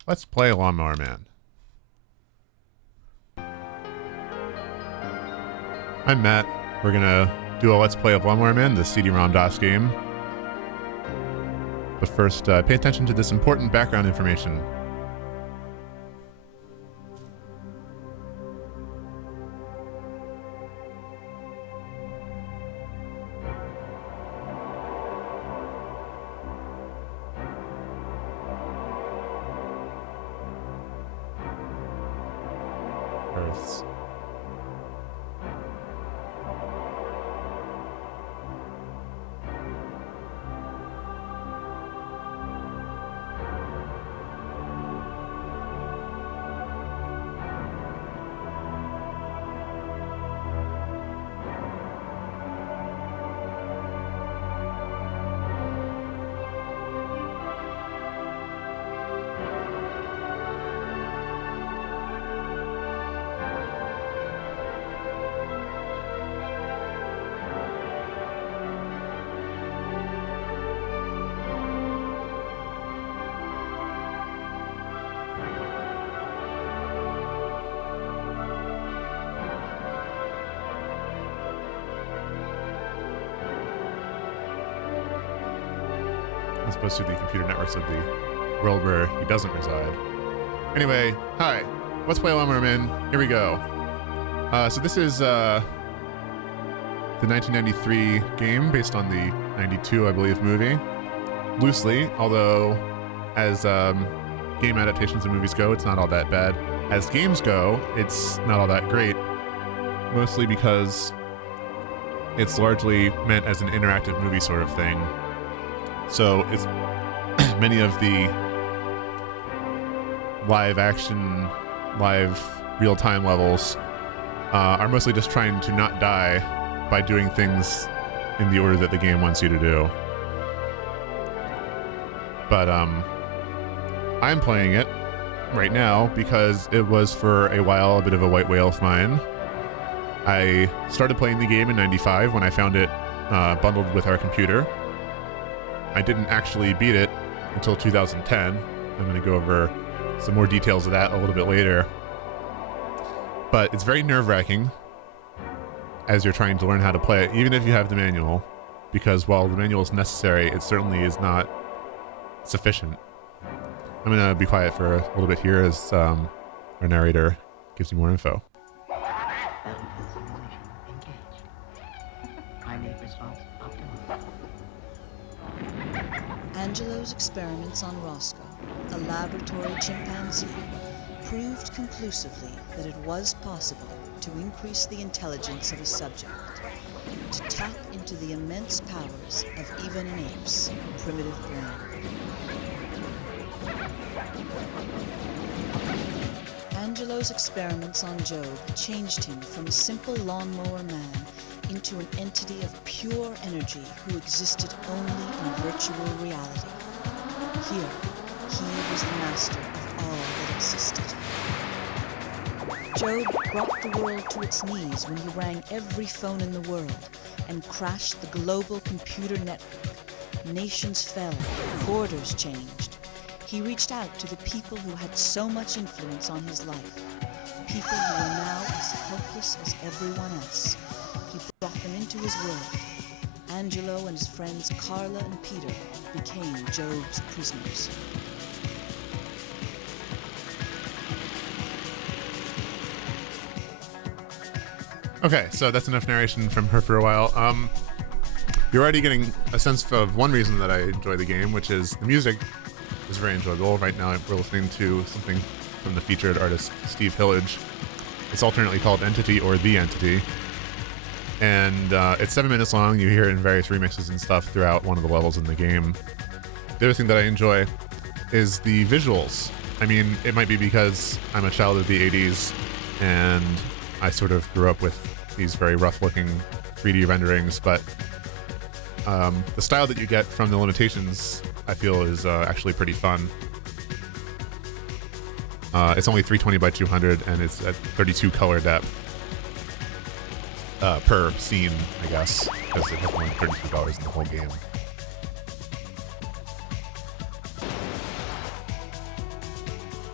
Let's play Lawnmower Man. I'm Matt. We're gonna do a Let's Play of Lawnmower Man, the CD-ROM DOS game. But first, pay attention to this important background information. Earths. As opposed to the computer networks of the world where he doesn't reside. Anyway, hi. Let's play Lawnmower Man. Here we go. So this is the 1993 game based on the 92, I believe, movie. Loosely, although as game adaptations and movies go, it's not all that bad. As games go, it's not all that great. Mostly because it's largely meant as an interactive movie sort of thing. So it's many of the live action, live real-time levels are mostly just trying to not die by doing things in the order that the game wants you to do. But I'm playing it right now because it was for a while a bit of a white whale of mine. I started playing the game in '95 when I found it bundled with our computer. I didn't actually beat it until 2010. I'm going to go over some more details of that a little bit later. But it's very nerve-wracking as you're trying to learn how to play it, even if you have the manual, because while the manual is necessary, it certainly is not sufficient. I'm going to be quiet for a little bit here as our narrator gives you more info. Angelo's experiments on Roscoe, a laboratory chimpanzee, proved conclusively that it was possible to increase the intelligence of a subject, to tap into the immense powers of even an ape's primitive brain. Angelo's experiments on Jobe changed him from a simple lawnmower man into an entity of pure energy who existed only in virtual reality. Here, he was the master of all that existed. Jobe brought the world to its knees when he rang every phone in the world and crashed the global computer network. Nations fell, borders changed. He reached out to the people who had so much influence on his life, people who were now as helpless as everyone else. He brought them into his world. Angelo and his friends Carla and Peter became Jobe's prisoners. Okay, so that's enough narration from her for a while. You're already getting a sense of one reason that I enjoy the game, which is the music is very enjoyable. Right now we're listening to something from the featured artist Steve Hillage. It's alternately called Entity or The Entity. And it's 7 minutes long. You hear it in various remixes and stuff throughout one of the levels in the game. The other thing that I enjoy is the visuals. I mean, it might be because I'm a child of the 80s and I sort of grew up with these very rough-looking 3D renderings, but the style that you get from the limitations, I feel, is actually pretty fun. It's only 320 by 200, and it's at 32 color depth per scene, I guess, because it has only 32 colors in the whole game.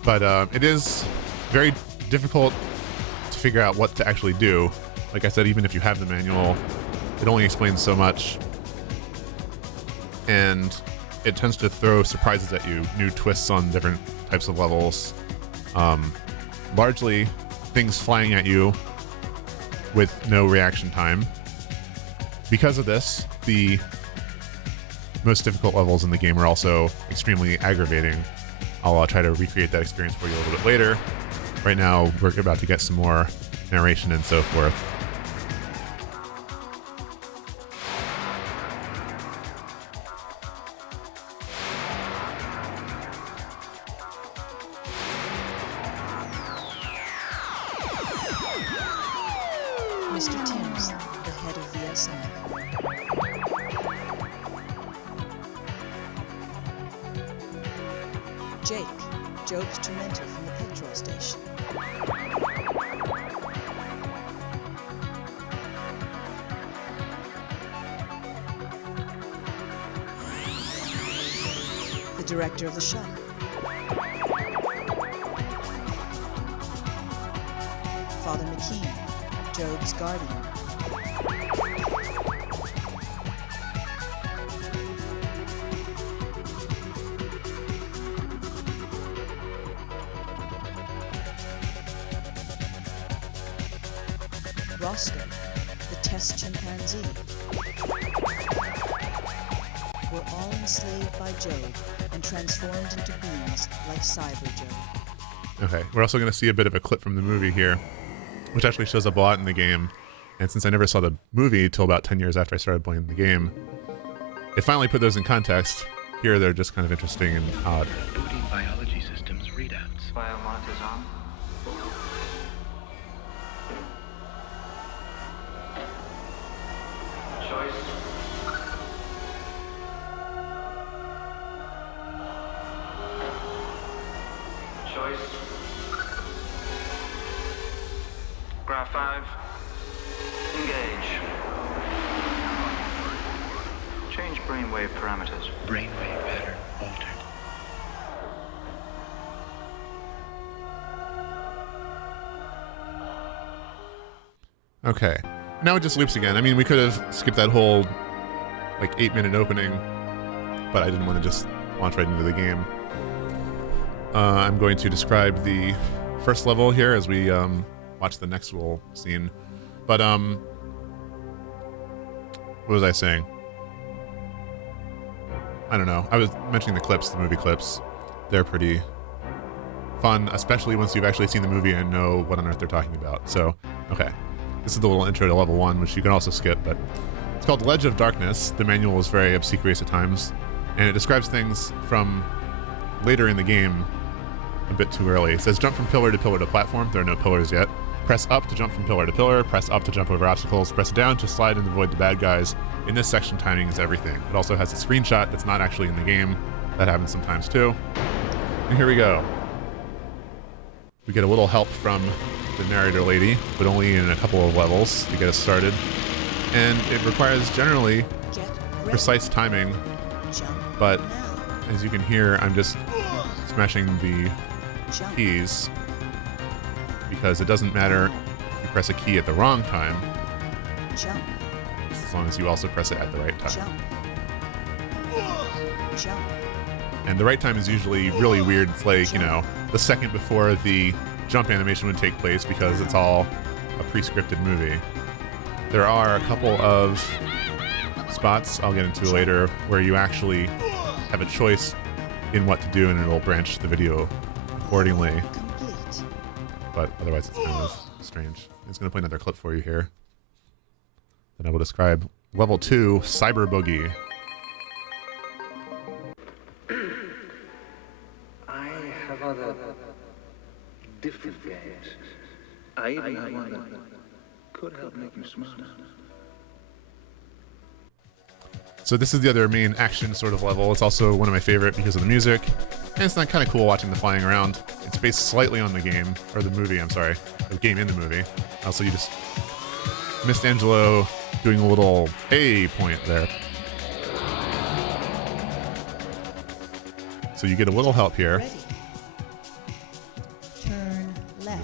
But it is very difficult to figure out what to actually do. Like I said, even if you have the manual, it only explains so much. And it tends to throw surprises at you, new twists on different types of levels. Largely things flying at you with no reaction time. Because of this, the most difficult levels in the game are also extremely aggravating. I'll try to recreate that experience for you a little bit later. Right now, we're about to get some more narration and so forth. Mr. Timms, the head of VSI. Jake, Jobe's tormentor from the petrol station. The director of the shop. Father McKean, Jobe's guardian. Roscoe, the test chimpanzee. We're all enslaved by Jobe and transformed into beings like Cyber Jobe. Okay, we're also going to see a bit of a clip from the movie here, which actually shows up a lot in the game. And since I never saw the movie till about 10 years after I started playing the game, it finally put those in context. Here they're just kind of interesting and odd. Booting biology systems readouts. Biomonitors on. Choice. Choice. Graph 5. Engage. Change brainwave parameters. Brainwave pattern altered. Okay, now it just loops again. I mean, we could have skipped that whole like 8-minute opening, but I didn't want to just launch right into the game. I'm going to describe the first level here as we watch the next little scene. But what was I saying? I don't know. I was mentioning the clips, the movie clips. They're pretty fun, especially once you've actually seen the movie and know what on earth they're talking about. So, okay. This is the little intro to level 1, which you can also skip, but it's called Ledge of Darkness. The manual is very obsequious at times, and it describes things from later in the game a bit too early. It says jump from pillar to platform. There are no pillars yet. Press up to jump from pillar to pillar. Press up to jump over obstacles. Press down to slide and avoid the bad guys. In this section, timing is everything. It also has a screenshot that's not actually in the game. That happens sometimes too. And here we go. We get a little help from the narrator lady, but only in a couple of levels to get us started. And it requires generally precise timing, but as you can hear, I'm just smashing the keys because it doesn't matter if you press a key at the wrong time, as long as you also press it at the right time. And the right time is usually really weird. It's like, you know, the second before the jump animation would take place because it's all a pre-scripted movie. There are a couple of spots I'll get into later where you actually have a choice in what to do and it'll branch the video accordingly. But otherwise it's kind of strange. It's going to play another clip for you here. Then I will describe level 2, Cyber Boogie. I have other different games. I even have one that could help make you smarter. So this is the other main action sort of level. It's also one of my favorite because of the music. And it's not kind of cool watching the flying around. It's based slightly on the game, or the movie, I'm sorry. The game in the movie. Also, you just missed Angelo doing a little A point there. So you get a little help here.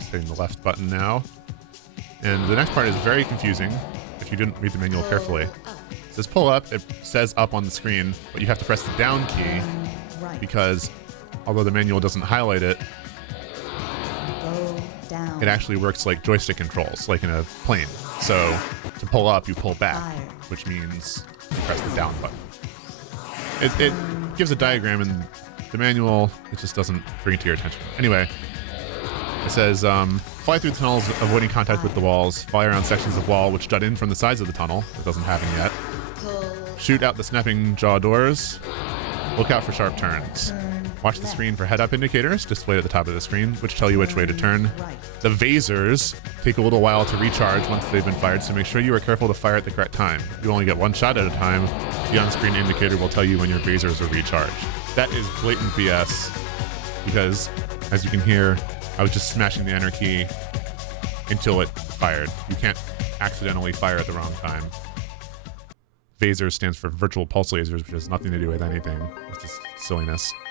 hitting the left button now. And the next part is very confusing if you didn't read the manual carefully. It says pull up, it says up on the screen, but you have to press the down key because although the manual doesn't highlight it, down. It actually works like joystick controls, like in a plane. So to pull up, you pull back, which means you press the down button. It gives a diagram in the manual, it just doesn't bring it to your attention. Anyway, it says fly through tunnels avoiding contact with the walls, fly around sections of wall which jut in from the sides of the tunnel, it doesn't have any yet, shoot out the snapping jaw doors, look out for sharp turns. Watch the screen for head-up indicators displayed at the top of the screen, which tell you which way to turn. The phasers take a little while to recharge once they've been fired, so make sure you are careful to fire at the correct time. You only get one shot at a time. The on-screen indicator will tell you when your phasers are recharged. That is blatant BS, because, as you can hear, I was just smashing the enter key until it fired. You can't accidentally fire at the wrong time. Phaser stands for virtual pulse lasers, which has nothing to do with anything. It's just silliness.